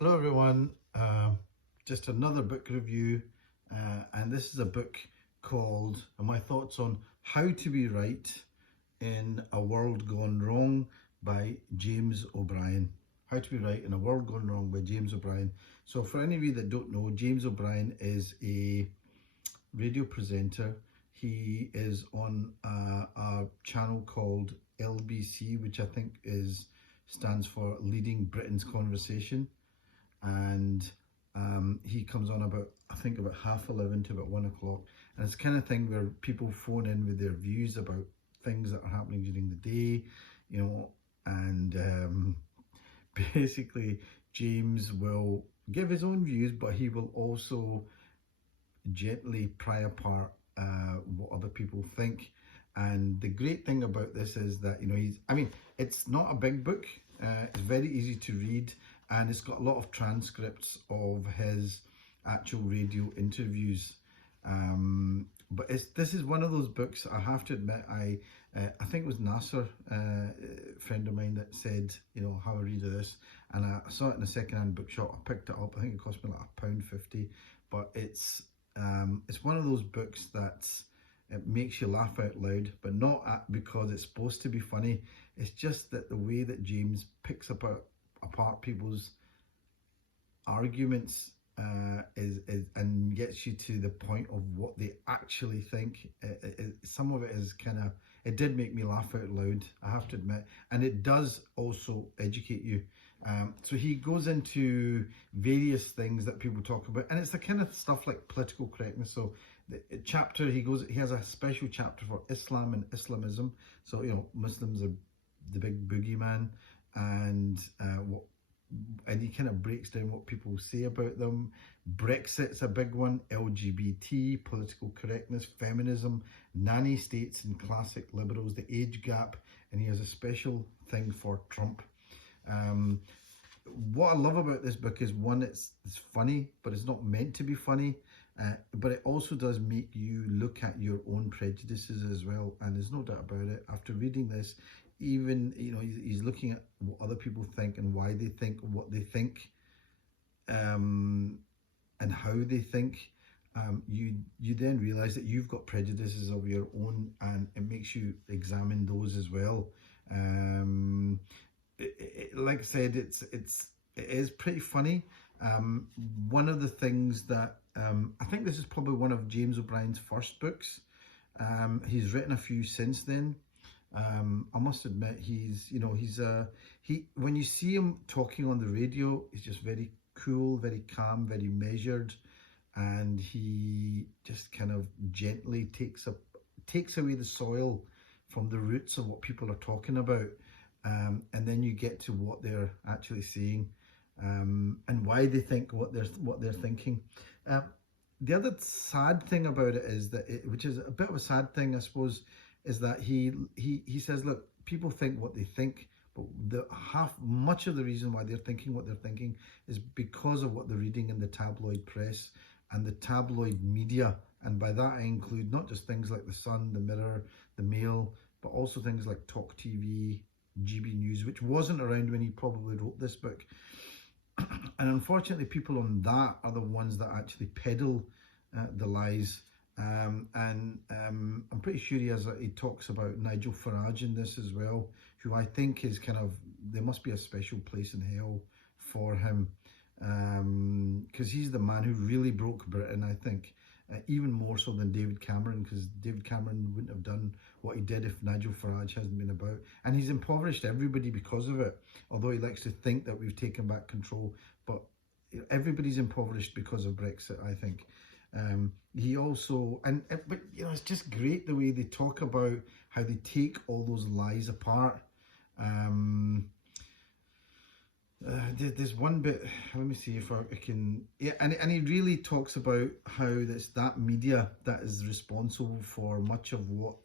Hello everyone, just another book review, and this is a book called My Thoughts on How to Be Right in a World Gone Wrong by James O'Brien. How to Be Right in a World Gone Wrong by James O'Brien. So for any of you that don't know, James O'Brien is a radio presenter. He is on a channel called LBC, which I think stands for Leading Britain's Conversation. And he comes on about, I think, about 11:30 to about 1 o'clock, and it's the kind of thing where people phone in with their views about things that are happening during the day, and basically James will give his own views, but he will also gently pry apart what other people think. And the great thing about this is that, it's not a big book. It's very easy to read, and it's got a lot of transcripts of his actual radio interviews. But this is one of those books, I have to admit, I think it was Nasser, a friend of mine, that said, have a read of this. And I saw it in a second-hand bookshop. I picked it up. I think it cost me like £1.50. But it's one of those books that it makes you laugh out loud, but not because it's supposed to be funny. It's just that the way that James picks apart people's arguments is and gets you to the point of what they actually think. Some of it is it did make me laugh out loud, I have to admit, and it does also educate you. So he goes into various things that people talk about, and it's the kind of stuff like political correctness. So he has a special chapter for Islam and Islamism. So Muslims are the big boogeyman, and he kind of breaks down what people say about them. Brexit's a big one, LGBT, political correctness, feminism, nanny states and classic liberals, the age gap, and he has a special thing for Trump. What I love about this book is, one, it's funny, but it's not meant to be funny. But it also does make you look at your own prejudices as well, and there's no doubt about it. After reading this, even he's looking at what other people think and why they think what they think, and how they think. You then realize that you've got prejudices of your own, and it makes you examine those as well. Like I said, it is pretty funny. One of the things that I think this is probably one of James O'Brien's first books. He's written a few since then. I must admit, when you see him talking on the radio, he's just very cool, very calm, very measured, and he just kind of gently takes away the soil from the roots of what people are talking about, and then you get to what they're actually saying, and why they think what they're thinking. The other sad thing about it is that, which is a bit of a sad thing, I suppose, is that he says, look, people think what they think, but much of the reason why they're thinking what they're thinking is because of what they're reading in the tabloid press and the tabloid media. And by that I include not just things like The Sun, The Mirror, The Mail, but also things like Talk TV, GB News, which wasn't around when he probably wrote this book. And unfortunately, people on that are the ones that actually peddle the lies. And I'm pretty sure he talks about Nigel Farage in this as well, who I think is there must be a special place in hell for him, because he's the man who really broke Britain, I think, even more so than David Cameron, because David Cameron wouldn't have done what he did if Nigel Farage hasn't been about. And he's impoverished everybody because of it, although he likes to think that we've taken back control. But everybody's impoverished because of Brexit, I think. He also, but it's just great the way they talk about how they take all those lies apart. There's one bit, let me see if I can, and he really talks about how it's that media that is responsible for much of what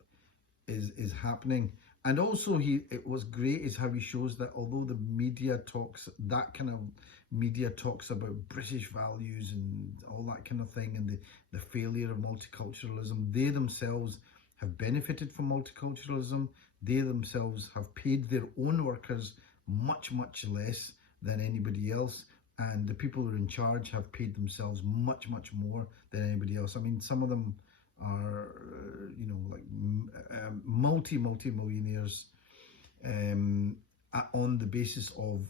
is happening. And also it was great is how he shows that although the media talks about British values and all that kind of thing, and the failure of multiculturalism, they themselves have benefited from multiculturalism. They themselves have paid their own workers much less than anybody else, and the people who are in charge have paid themselves much, much more than anybody else. I mean, some of them are, like multi-millionaires on the basis of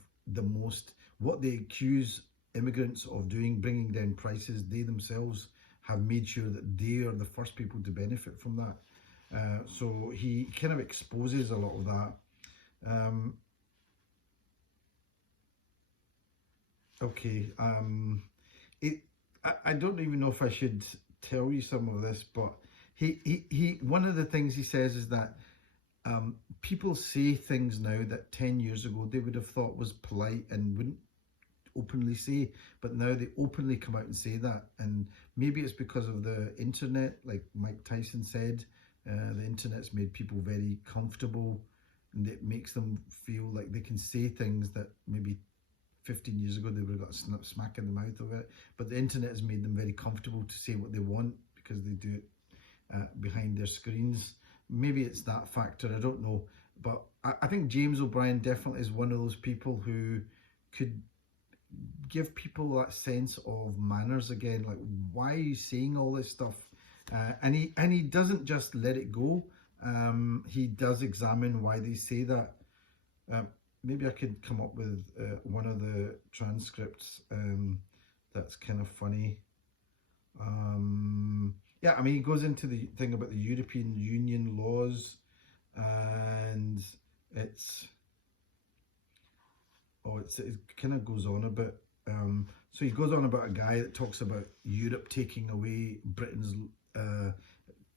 what they accuse immigrants of doing, bringing down prices. They themselves have made sure that they are the first people to benefit from that. So he kind of exposes a lot of that. Okay. I don't even know if I should tell you some of this, but he one of the things he says is that people say things now that 10 years ago they would have thought was polite and wouldn't openly say, but now they openly come out and say that. And maybe it's because of the internet, like Mike Tyson said. The internet's made people very comfortable, and it makes them feel like they can say things that maybe 15 years ago they would have got a smack in the mouth of it. But the internet has made them very comfortable to say what they want because they do it behind their screens. Maybe it's that factor, I don't know. But I think James O'Brien definitely is one of those people who could give people that sense of manners again. Like, why are you saying all this stuff? And he doesn't just let it go. He does examine why they say that. Maybe I could come up with one of the transcripts that's kind of funny. Yeah, I mean, he goes into the thing about the European Union laws, and it kind of goes on a bit. So he goes on about a guy that talks about Europe taking away Britain's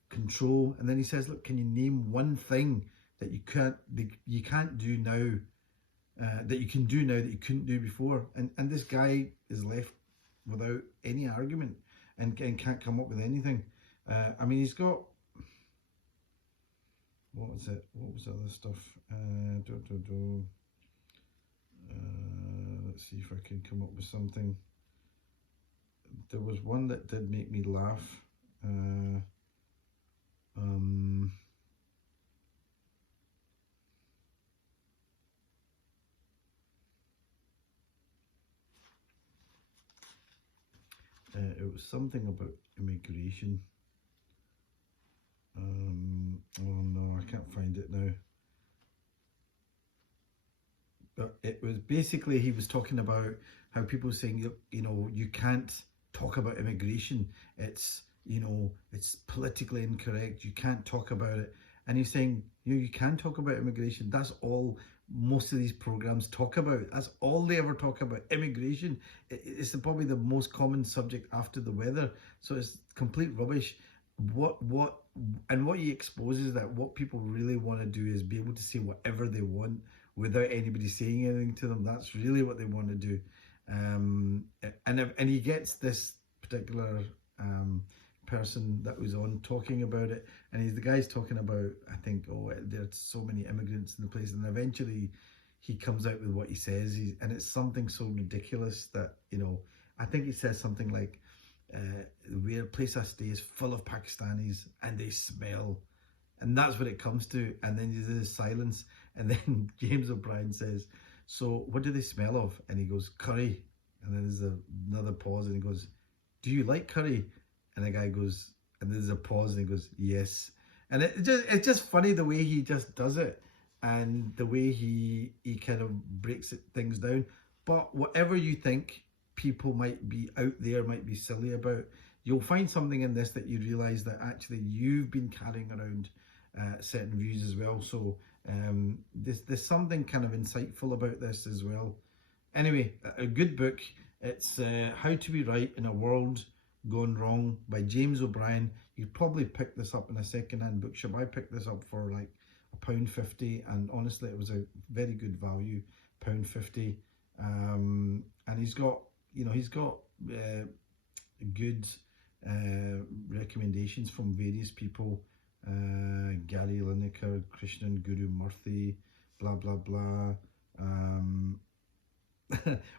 control, and then he says, "Look, can you name one thing that you can't do now?" That you can do now that you couldn't do before, and this guy is left without any argument and can't come up with anything. I mean, he's got, what was it? What was the other stuff? Let's see if I can come up with something. There was one that did make me laugh. It was something about immigration. Oh no, I can't find it now. But it was basically, he was talking about how people saying, you can't talk about immigration. It's, it's politically incorrect. You can't talk about it. And he's saying, you can talk about immigration. That's all most of these programs talk about. That's all they ever talk about, immigration. It's probably the most common subject after the weather. So it's complete rubbish. What he exposes that what people really want to do is be able to say whatever they want without anybody saying anything to them. That's really what they want to do. And he gets this particular person that was on talking about it, and the guy's talking about, I think, there's so many immigrants in the place, and eventually he comes out with what he says, and it's something so ridiculous that, I think he says something like, the place I stay is full of Pakistanis and they smell, and that's what it comes to. And then there's this silence, and then James O'Brien says, "So what do they smell of?" And he goes, "Curry." And then there's another pause, and he goes, "Do you like curry?" And the guy goes, and there's a pause, and he goes, "Yes." And it's just funny the way he just does it, and the way he kind of breaks things down. But whatever you think people might be out there, might be silly about, you'll find something in this that you realise that actually you've been carrying around certain views as well. So there's something kind of insightful about this as well. Anyway, a good book. It's How to Be Right in a World Gone Wrong by James O'Brien. You'd probably pick this up in a second-hand bookshop. I picked this up for like £1.50, and honestly it was a very good value, £1.50. And he's got good recommendations from various people, Gary Lineker, Krishnan Guru Murthy, blah blah blah.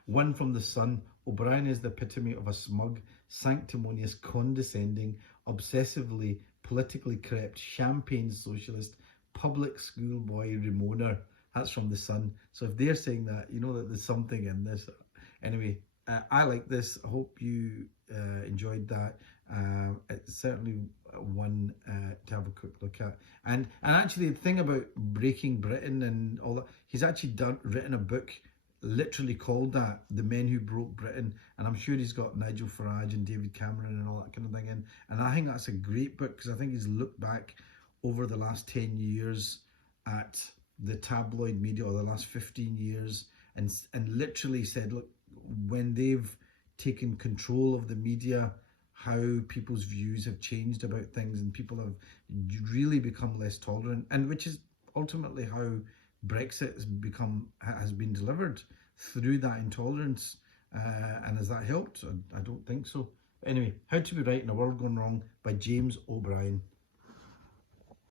One from The Sun: O'Brien is the epitome of a smug, sanctimonious, condescending, obsessively politically correct, champagne socialist, public schoolboy Ramoner. That's from The Sun. So if they're saying that, you know that there's something in this. Anyway, I like this. I hope you enjoyed that. It's certainly one to have a quick look at. And actually, the thing about breaking Britain and all that, he's actually written a book literally called that, The Men Who Broke Britain. And I'm sure he's got Nigel Farage and David Cameron and all that kind of thing in. And I think that's a great book, because I think he's looked back over the last 10 years at the tabloid media, or the last 15 years, and literally said, look, when they've taken control of the media, how people's views have changed about things, and people have really become less tolerant, and which is ultimately how Brexit has been delivered, through that intolerance. And has that helped? I don't think so. Anyway, How to Be Right in a World Gone Wrong by James O'Brien.